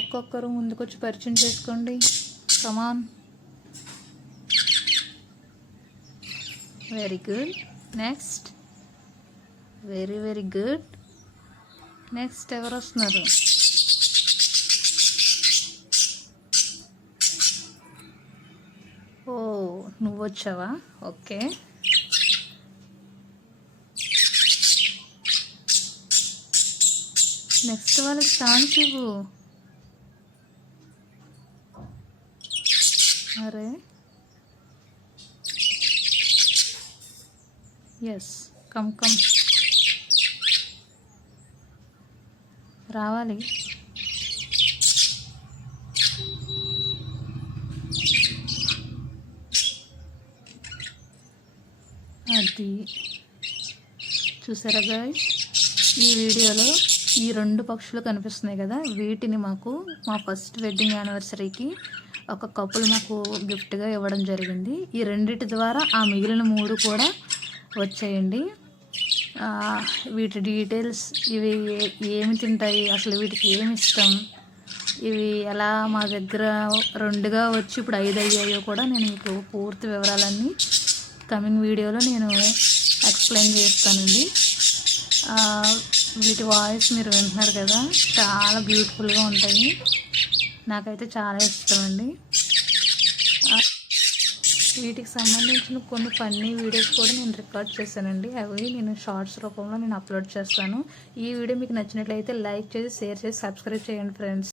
ఒక్కొక్కరు ముందుకొచ్చి పరిచయం చేసుకోండి. Come on very good next very very good next ఎవరు వస్తున్నారు? ఓ నువ్వు వచ్చావా? ఓకే నెక్స్ట్ వాళ్ళకి ఛాన్స్ ఇవ్వు. అరే. ఎస్ కమ్ కమ్ రావాలి. అది. చూసారా గాయస్ ఈ వీడియోలో ఈ రెండు పక్షులు కనిపిస్తున్నాయి కదా వీటిని మాకు మా ఫస్ట్ వెడ్డింగ్ యానివర్సరీకి ఒక కప్పులు మాకు గిఫ్ట్గా ఇవ్వడం జరిగింది. ఈ రెండిటి ద్వారా ఆ మిగిలిన మూడు కూడా వచ్చాయండి. వీటి డీటెయిల్స్ ఇవి ఏ- ఏమి తింటాయి అసలు వీటికి ఏమి ఇష్టం ఇవి ఎలా మా దగ్గర రెండుగా వచ్చి ఇప్పుడు ఐదు అయ్యాయో కూడా నేను మీకు పూర్తి వివరాలన్నీ కమింగ్ వీడియోలో నేను ఎక్స్ప్లెయిన్ చేస్తానండి. వీటి వాయిస్ మీరు వింటున్నారు కదా చాలా బ్యూటిఫుల్గా ఉంటాయి. నాకైతే చాలా ఇష్టం అండి వీటికి సంబంధించిన కొన్ని ఫన్నీ వీడియోస్ కూడా నేను రికార్డ్ చేశానండి. అవి నేను షార్ట్స్ రూపంలో నేను అప్లోడ్ చేస్తాను. ఈ వీడియో మీకు నచ్చినట్లయితే లైక్ చేసి షేర్ చేసి సబ్స్క్రైబ్ చేయండి ఫ్రెండ్స్.